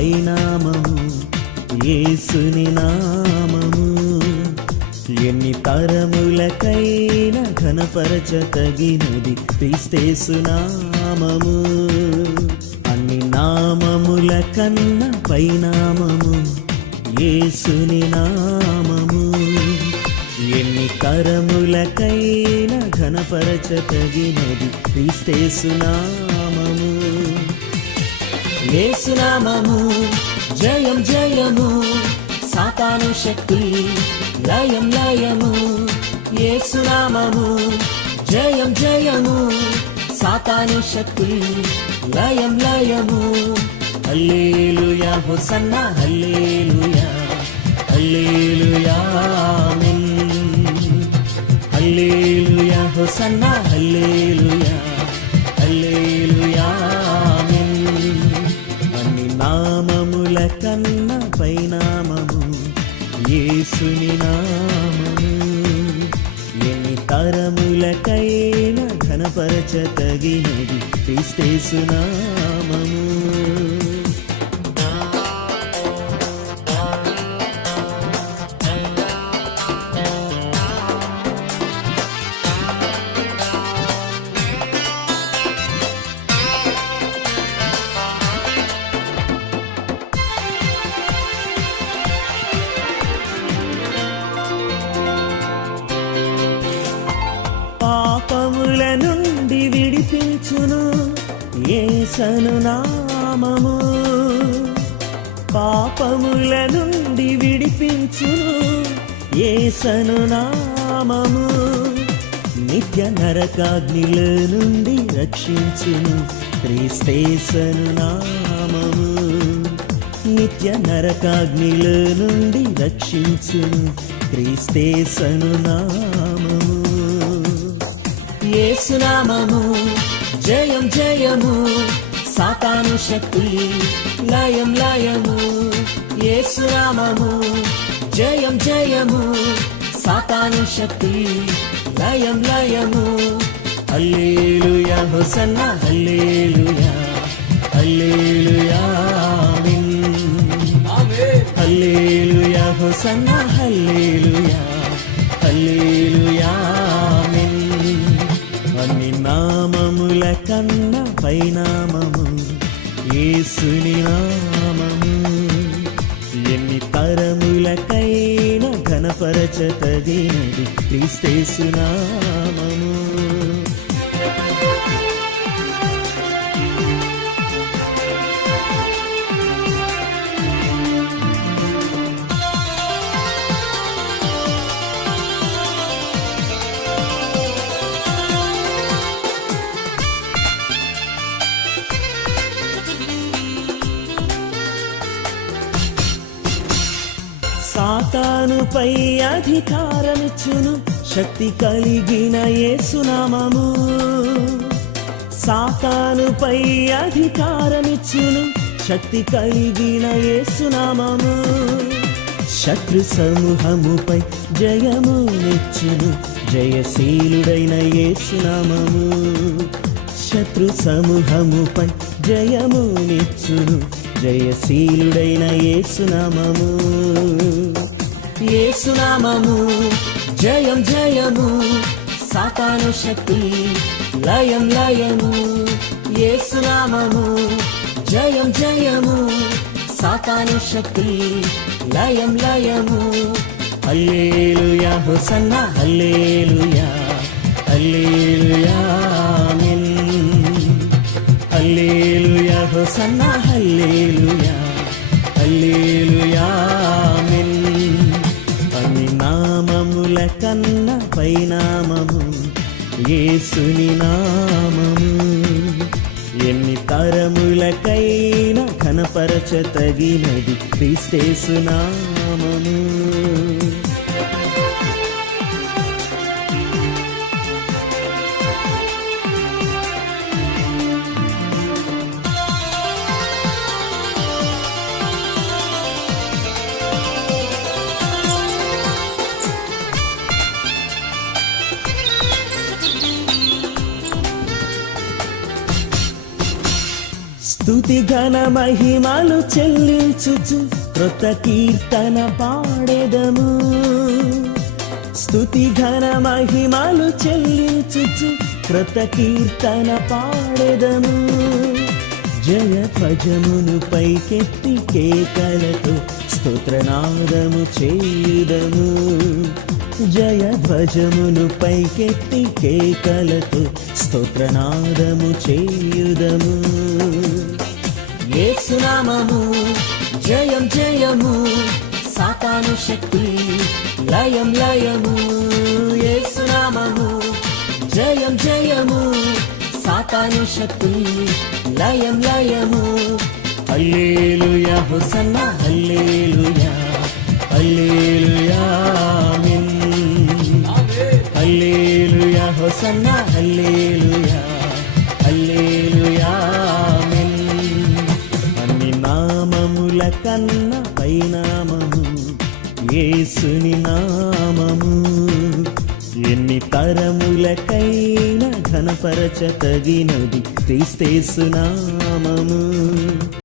పైనామము యేసుని నామము. ఎన్ని తరములకైనా ఘనపరచతగినది క్రీస్తేసు నామము. అన్ని నామముల కన్నా పైనామము యేసుని నామము. ఎన్ని తరములకైనా ఘనపరచతగినది క్రీస్తేసు నామము. యేసు నామము జయం జయము, సాతాను శక్తి లయం లయము. యేసు నామము జయం జయము, సాతాను శక్తి లయం లయము. హల్లెలూయా హోసన్నా హల్లెలూయా హల్లెలూయా ఆమేన్. హల్లెలూయా హోసన్నా హల్లెలూయా హల్లెలూయా ఆమేన్. అన్ని నామముల కన్నా పైనామము యేసుని నామము. ఎన్ని తరములకైనా ఘనపరచతగినది క్రీస్తేసు నామము. పాపముల నుండి విడిపించును యేసు నామము. పాపముల నుండి విడిపించును యేసు నామము. నిత్య నరకాగ్నిల నుండి రక్షించును క్రీస్తేసు నామము. నిత్య నరకాగ్నిల నుండి రక్షించును క్రీస్తేసు నామము. యేసు నామము జయం జయము, సాతాను శక్తి లయం లయము. యేసు నామము జయం జయము, సాతాను శక్తి లయం లయము. హల్లెలూయా హోసన్నా హల్లెలూయా హల్లెలూయా ఆమేన్. హల్లెలూయా హోసన్నా హల్లెలూయా హల్లెలూయా ఆమేన్. అన్ని నామముల కన్నా పైనామము యేసుని నామము. ఎన్ని తరములకైనా ఘనపరచతగినది క్రీస్తేసు నామము. సాతానుపై అధికారమిచ్చును శక్తి కలిగిన యేసు నామము. సాతానుపై అధికారమిచ్చును శక్తి కలిగిన యేసు నామము. శత్రు సమూహముపై జయమునిచ్చును జయశీలుడైన యేసు నామము. శత్రు సమూహముపై జయమునిచ్చును జయశీలుడైన యేసు నామము. యేసు నామము జయం జయము, సాతాను శక్తి లయం లయము. యేసు నామము జయం జయము, సాతాను శక్తి లయం లయము. హల్లెలూయా హోసన్నా హల్లెలూయా హల్లెలూయా ఆమేన్. హల్లెలూయా హోసన్నా హల్లెలూయా హల్లెలూయా ఆమేన్. అన్ని నామముల కన్నా పైనామము యేసుని నామము. ఎన్ని తరములకైనా ఘనపరచతగినది క్రీస్తేసు నామము. స్తుతి ఘన మహిమలు చెల్లించుచు క్రొత్త కీర్తన పాడెదము స్తుతి ఘన మహిమలు చెల్లించుచు క్రొత్త కీర్తన పాడెదము జయ ధ్వజమును పైకెత్తి కేకలతో స్తోత్రనాదము చేయుదము జయ ధ్వజమును పైకెత్తి కేకలతో స్తోత్రనాదము చేయుదము యేసునామము జయం జయము సాతాను శక్తి లయం లయము యేసునామము జయం జయము సాతాను శక్తి లయం లయము హల్లెలూయా హోసన్నా హల్లెలూయా హల్లెలూయా ఆమేన్ హల్లెలూయా హోసన్నా హల్లెలూయా హల్లెలూయా ఆమేన్ అన్ని నామముల కన్నా పైనామము యేసుని నామము ఎన్ని తరములకైనా ఘనపరచ తగినది క్రీస్తేసు నామము